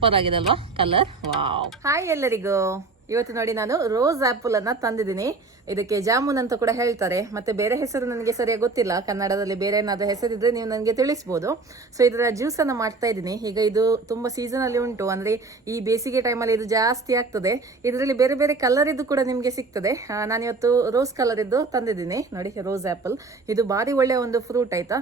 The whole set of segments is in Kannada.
ಸೂಪರ್ ಆಗಿದೆ ಅಲ್ವಾ ಕಲರ್? ವಾವ್. ಹಾಯ್ ಎಲ್ಲರಿಗೂ. ಇವತ್ತು ನೋಡಿ ನಾನು ರೋಸ್ ಆಪಲ್ ಅನ್ನ ತಂದಿದ್ದೀನಿ. ಇದಕ್ಕೆ ಜಾಮೂನ್ ಅಂತ ಕೂಡ ಹೇಳ್ತಾರೆ. ಮತ್ತೆ ಬೇರೆ ಹೆಸರು ನನಗೆ ಸರಿಯಾಗಿ ಗೊತ್ತಿಲ್ಲ. ಕನ್ನಡದಲ್ಲಿ ಬೇರೆ ಏನಾದ್ರು ಹೆಸರಿದ್ರೆ ನೀವು ನನಗೆ ತಿಳಿಸ್ಬೋದು. ಸೊ ಇದರ ಜ್ಯೂಸ್ ಅನ್ನ ಮಾಡ್ತಾ ಇದ್ದೀನಿ. ಈಗ ಇದು ತುಂಬಾ ಸೀಸನ್ ಅಲ್ಲಿ ಉಂಟು. ಅಂದ್ರೆ ಈ ಬೇಸಿಗೆ ಟೈಮಲ್ಲಿ ಇದು ಜಾಸ್ತಿ ಆಗ್ತದೆ. ಇದರಲ್ಲಿ ಬೇರೆ ಬೇರೆ ಕಲರ್ ಇದ್ದು ಕೂಡ ನಿಮಗೆ ಸಿಗ್ತದೆ. ನಾನು ನಾನಿವತ್ತು ರೋಸ್ ಕಲರ್ ಇದ್ದು ತಂದಿದ್ದೀನಿ. ನೋಡಿ ರೋಸ್ ಆಪಲ್ ಇದು ಬಾರಿ ಒಳ್ಳೆಯ ಒಂದು ಫ್ರೂಟ್ ಆಯ್ತಾ?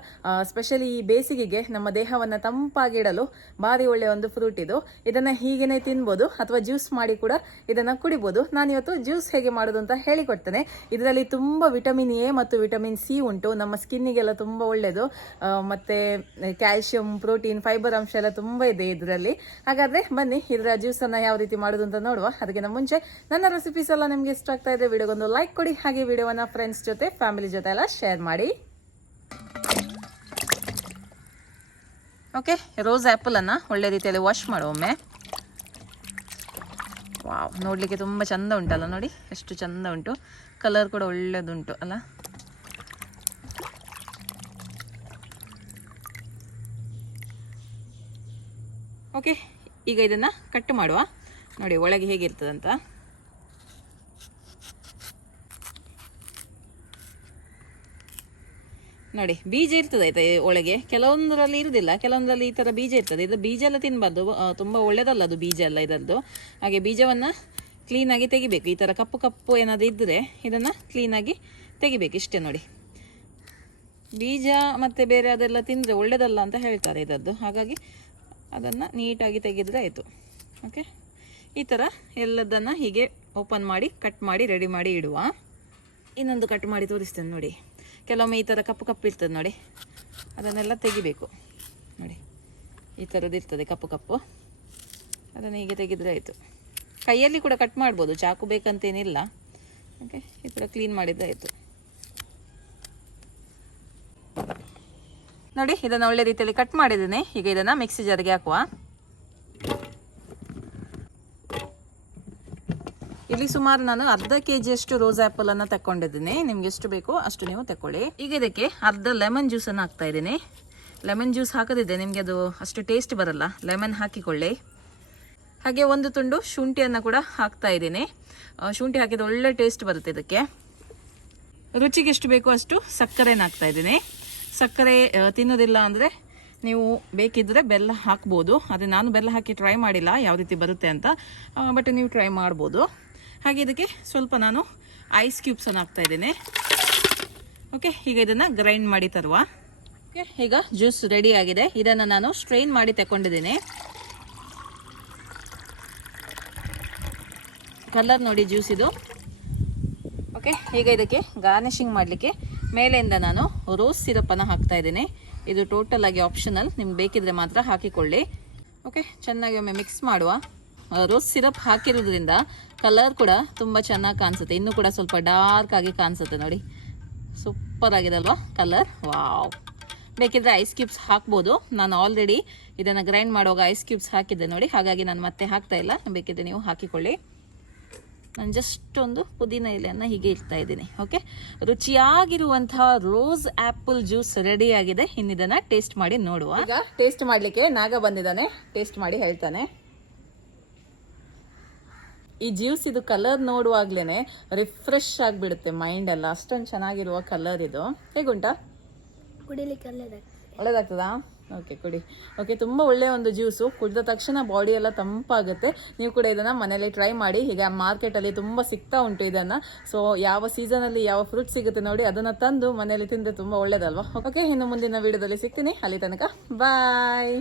ಸ್ಪೆಷಲಿ ಈ ಬೇಸಿಗೆಗೆ ನಮ್ಮ ದೇಹವನ್ನ ತಂಪಾಗಿಡಲು ಬಾರಿ ಒಳ್ಳೆಯ ಒಂದು ಫ್ರೂಟ್ ಇದು. ಇದನ್ನ ಹೀಗೇನೆ ತಿನ್ಬೋದು. ಅಥವಾ ಜ್ಯೂಸ್ ಮಾಡಿ ಕೂಡ ಇದನ್ನ ಕುಡಿಬೋದು. ನಾನಿವತ್ತು ಜ್ಯೂಸ್ ಹೇಗೆ ಮಾಡೋದು ಅಂತ ಹೇಳಿಕೊಡ್ತೇನೆ. ಇದರಲ್ಲಿ ತುಂಬ ವಿಟಮಿನ್ ಎ ಮತ್ತು ವಿಟಮಿನ್ ಸಿ ಉಂಟು. ನಮ್ಮ ಸ್ಕಿನ್ನಿಗೆಲ್ಲ ತುಂಬ ಒಳ್ಳೆಯದು ಮತ್ತು ಕ್ಯಾಲ್ಸಿಯಂ ಪ್ರೋಟೀನ್, ಫೈಬರ್ ಅಂಶ ಎಲ್ಲ ತುಂಬ ಇದೆ ಇದರಲ್ಲಿ. ಹಾಗಾದ್ರೆ ಬನ್ನಿ, ಇದರ ಜ್ಯೂಸನ್ನು ಯಾವ ರೀತಿ ಮಾಡೋದು ಅಂತ ನೋಡುವ. ಅದಕ್ಕಿಂತ ಮುಂಚೆ ನನ್ನ ರೆಸಿಪೀಸ್ ಎಲ್ಲ ನಿಮಗೆ ಇಷ್ಟ ಆಗ್ತಾ ಇದೆ ವಿಡಿಯೋಗೊಂದು ಲೈಕ್ ಕೊಡಿ. ಹಾಗೆ ವಿಡಿಯೋವನ್ನ ಫ್ರೆಂಡ್ಸ್ ಜೊತೆ ಫ್ಯಾಮಿಲಿ ಜೊತೆ ಎಲ್ಲ ಶೇರ್ ಮಾಡಿ. ಓಕೆ ರೋಸ್ ಆ್ಯಪಲನ್ನು ಒಳ್ಳೆ ರೀತಿಯಲ್ಲಿ ವಾಶ್ ಮಾಡುವ ಒಮ್ಮೆ. ವಾವ್, ನೋಡಲಿಕ್ಕೆ ತುಂಬ ಚಂದ ಉಂಟಲ್ಲ ನೋಡಿ? ಎಷ್ಟು ಚಂದ ಉಂಟು. ಕಲರ್ ಕೂಡ ಒಳ್ಳೆಯದುಂಟು ಅಲ್ಲ? ಓಕೆ ಈಗ ಇದನ್ನು ಕಟ್ ಮಾಡುವ. ನೋಡಿ, ಒಳಗೆ ಹೇಗಿರ್ತದಂತ. ನೋಡಿ, ಬೀಜ ಇರ್ತದೆ ಆಯ್ತಾ ಒಳಗೆ? ಕೆಲವೊಂದರಲ್ಲಿ ಇರುದಿಲ್ಲ, ಕೆಲವೊಂದರಲ್ಲಿ ಈ ತರ ಬೀಜ ಇರ್ತದೆ. ಇದು ಬೀಜ ಎಲ್ಲ ತಿನ್ನಬಾರ್ದು ತುಂಬ ಒಳ್ಳೇದಲ್ಲ ಅದು ಬೀಜ ಎಲ್ಲ ಇದರದ್ದು. ಹಾಗೆ ಬೀಜವನ್ನ ಕ್ಲೀನಾಗಿ ತೆಗಿಬೇಕು. ಈ ತರ ಕಪ್ಪು ಕಪ್ಪು ಏನಾದರೂ ಇದ್ದರೆ ಇದನ್ನ ಕ್ಲೀನಾಗಿ ತೆಗಿಬೇಕು. ಇಷ್ಟೇ ನೋಡಿ. ಬೀಜ ಮತ್ತೆ ಬೇರೆ ಅದೆಲ್ಲ ತಿಂದರೆ ಒಳ್ಳೆಯದಲ್ಲ ಅಂತ ಹೇಳ್ತಾರೆ ಇದರದ್ದು. ಹಾಗಾಗಿ ಅದನ್ನು ನೀಟಾಗಿ ತೆಗೆದರೆ ಆಯಿತು. ಓಕೆ ಈ ಥರ ಎಲ್ಲದನ್ನು ಹೀಗೆ ಓಪನ್ ಮಾಡಿ ಕಟ್ ಮಾಡಿ ರೆಡಿ ಮಾಡಿ ಇಡುವ. ಇನ್ನೊಂದು ಕಟ್ ಮಾಡಿ ತೋರಿಸ್ತೇನೆ ನೋಡಿ. ಕೆಲವೊಮ್ಮೆ ಈ ಥರ ಕಪ್ಪು ಕಪ್ಪು ಇರ್ತದೆ ನೋಡಿ. ಅದನ್ನೆಲ್ಲ ತೆಗಿಬೇಕು. ನೋಡಿ, ಈ ಥರದ್ದು ಇರ್ತದೆ ಕಪ್ಪು ಕಪ್ಪು. ಅದನ್ನು ಹೀಗೆ ತೆಗೆದರೆ ಆಯಿತು. ಕೈಯಲ್ಲಿ ಕೂಡ ಕಟ್ ಮಾಡ್ಬೋದು, ಚಾಕು ಬೇಕಂತೇನಿಲ್ಲ. ಓಕೆ ಈ ಥರ ಕ್ಲೀನ್ ಮಾಡಿದ್ರೆ ಆಯಿತು. ನೋಡಿ, ಇದನ್ನು ಒಳ್ಳೆ ರೀತಿಯಲ್ಲಿ ಕಟ್ ಮಾಡಿದ್ದೀನಿ. ಈಗ ಇದನ್ನು ಮಿಕ್ಸಿ ಜಾರಿಗೆ ಹಾಕುವ. ಇಲ್ಲಿ ಸುಮಾರು ನಾನು ಅರ್ಧ ಕೆ ಜಿಯಷ್ಟು ರೋಸ್ ಆಪಲ್ ಅನ್ನು ತಕೊಂಡಿದ್ದೀನಿ ನಿಮ್ಗೆ ಎಷ್ಟು ಬೇಕೋ ಅಷ್ಟು ನೀವು ತಕೊಳ್ಳಿ ಈಗ ಇದಕ್ಕೆ ಅರ್ಧ ಲೆಮನ್ ಜ್ಯೂಸನ್ನು ಹಾಕ್ತಾ ಇದ್ದೀನಿ. ಲೆಮನ್ ಜ್ಯೂಸ್ ಹಾಕದಿದ್ದೆ ನಿಮಗೆ ಅದು ಅಷ್ಟು ಟೇಸ್ಟ್ ಬರಲ್ಲ. ಲೆಮನ್ ಹಾಕಿಕೊಳ್ಳಿ. ಹಾಗೆ ಒಂದು ತುಂಡು ಶುಂಠಿಯನ್ನು ಕೂಡ ಹಾಕ್ತಾ ಇದ್ದೀನಿ. ಶುಂಠಿ ಹಾಕಿದ ಒಳ್ಳೆ ಟೇಸ್ಟ್ ಬರುತ್ತೆ ಇದಕ್ಕೆ. ರುಚಿಗೆ ಎಷ್ಟು ಬೇಕೋ ಅಷ್ಟು ಸಕ್ಕರೆನ ಹಾಕ್ತಾ ಇದ್ದೀನಿ. ಸಕ್ಕರೆ ತಿನ್ನೋದಿಲ್ಲ ಅಂದರೆ ನೀವು ಬೇಕಿದ್ದರೆ ಬೆಲ್ಲ ಹಾಕ್ಬೋದು. ಆದರೆ ನಾನು ಬೆಲ್ಲ ಹಾಕಿ ಟ್ರೈ ಮಾಡಿಲ್ಲ, ಯಾವ ರೀತಿ ಬರುತ್ತೆ ಅಂತ. ಬಟ್ ನೀವು ಟ್ರೈ ಮಾಡ್ಬೋದು. ಹಾಗೆ ಇದಕ್ಕೆ ಸ್ವಲ್ಪ ನಾನು ಐಸ್ ಕ್ಯೂಬ್ಸನ್ನು ಹಾಕ್ತಾ ಇದ್ದೀನಿ. ಓಕೆ ಈಗ ಇದನ್ನು ಗ್ರೈಂಡ್ ಮಾಡಿ ತರುವ. ಓಕೆ ಈಗ ಜ್ಯೂಸ್ ರೆಡಿ ಆಗಿದೆ. ಇದನ್ನು ನಾನು ಸ್ಟ್ರೈನ್ ಮಾಡಿ ತಗೊಂಡಿದ್ದೀನಿ ಕಲರ್ ನೋಡಿ ಜ್ಯೂಸ್ ಇದು. ಓಕೆ ಈಗ ಇದಕ್ಕೆ ಗಾರ್ನಿಷಿಂಗ್ ಮಾಡಲಿಕ್ಕೆ ಮೇಲೆಯಿಂದ ನಾನು ರೋಸ್ ಸಿರಪ್ಪನ್ನು ಹಾಕ್ತಾ ಇದ್ದೀನಿ. ಇದು ಟೋಟಲ್ ಆಗಿ ಆಪ್ಷನಲ್ ನಿಮ್ಗೆ ಬೇಕಿದ್ರೆ ಮಾತ್ರ ಹಾಕಿಕೊಳ್ಳಿ. ಓಕೆ ಚೆನ್ನಾಗಿ ಒಮ್ಮೆ ಮಿಕ್ಸ್ ಮಾಡುವ. ರೋಸ್ ಸಿರಪ್ ಹಾಕಿರೋದ್ರಿಂದ ಕಲರ್ ಕೂಡ ತುಂಬ ಚೆನ್ನಾಗಿ ಕಾಣಿಸುತ್ತೆ. ಇನ್ನೂ ಕೂಡ ಸ್ವಲ್ಪ ಡಾರ್ಕ್ ಆಗಿ ಕಾಣಿಸುತ್ತೆ ನೋಡಿ. ಸೂಪರ್ ಆಗಿದೆ ಅಲ್ವಾ ಕಲರ್? ವಾವ್. ಬೇಕಿದ್ರೆ ಐಸ್ ಕ್ಯೂಬ್ಸ್ ಹಾಕ್ಬೋದು. ನಾನು ಆಲ್ರೆಡಿ ಇದನ್ನು ಗ್ರೈಂಡ್ ಮಾಡುವಾಗ ಐಸ್ ಕ್ಯೂಬ್ಸ್ ಹಾಕಿದ್ದೆ ನೋಡಿ. ಹಾಗಾಗಿ ನಾನು ಮತ್ತೆ ಹಾಕ್ತಾ ಇಲ್ಲ. ಬೇಕಿದ್ರೆ ನೀವು ಹಾಕಿಕೊಳ್ಳಿ. ನಾನು ಜಸ್ಟ್ ಒಂದು ಪುದೀನ ಎಲೆಯನ್ನು ಹೀಗೆ ಇಡ್ತಾ ಇದ್ದೀನಿ ಓಕೆ ರುಚಿಯಾಗಿರುವಂತಹ ರೋಸ್ ಆಪಲ್ ಜ್ಯೂಸ್ ರೆಡಿ ಆಗಿದೆ. ಇನ್ನಿದನ್ನು ಟೇಸ್ಟ್ ಮಾಡಿ ನೋಡುವ. ಈಗ ಟೇಸ್ಟ್ ಮಾಡಲಿಕ್ಕೆ ನಾಗ ಬಂದಿದ್ದಾನೆ. ಟೇಸ್ಟ್ ಮಾಡಿ ಹೇಳ್ತಾನೆ. ಈ ಜ್ಯೂಸ್ ಇದು ಕಲರ್ ನೋಡುವಾಗ್ಲೇ ರಿಫ್ರೆಶ್ ಆಗಿಬಿಡುತ್ತೆ ಮೈಂಡ್ ಎಲ್ಲ ಅಷ್ಟೊಂದು ಚೆನ್ನಾಗಿರುವ ಕಲರ್ ಇದು. ಹೇಗುಂಟಾ? ಕುಡಿಲಿಕ್ಕೆ ಒಳ್ಳೆದಾಗ್ತದೆ. ಓಕೆ ಕುಡಿ. ಓಕೆ ತುಂಬ ಒಳ್ಳೆಯ ಒಂದು ಜ್ಯೂಸು. ಕುಡಿದ ತಕ್ಷಣ ಬಾಡಿ ಎಲ್ಲ ತಂಪಾಗುತ್ತೆ. ನೀವು ಕೂಡ ಇದನ್ನು ಮನೇಲಿ ಟ್ರೈ ಮಾಡಿ. ಈಗ ಮಾರ್ಕೆಟಲ್ಲಿ ತುಂಬ ಸಿಗ್ತಾ ಉಂಟು ಇದನ್ನು. ಸೊ ಯಾವ ಸೀಸನಲ್ಲಿ ಯಾವ ಫ್ರೂಟ್ ಸಿಗುತ್ತೆ ನೋಡಿ ಅದನ್ನು ತಂದು ಮನೇಲಿ ತಿಂದರೆ ತುಂಬ ಒಳ್ಳೇದಲ್ವಾ? ಓಕೆ ಇನ್ನು ಮುಂದಿನ ವಿಡಿಯೋದಲ್ಲಿ ಸಿಗ್ತೀನಿ. ಅಲ್ಲಿ ತನಕ. ಬಾಯ್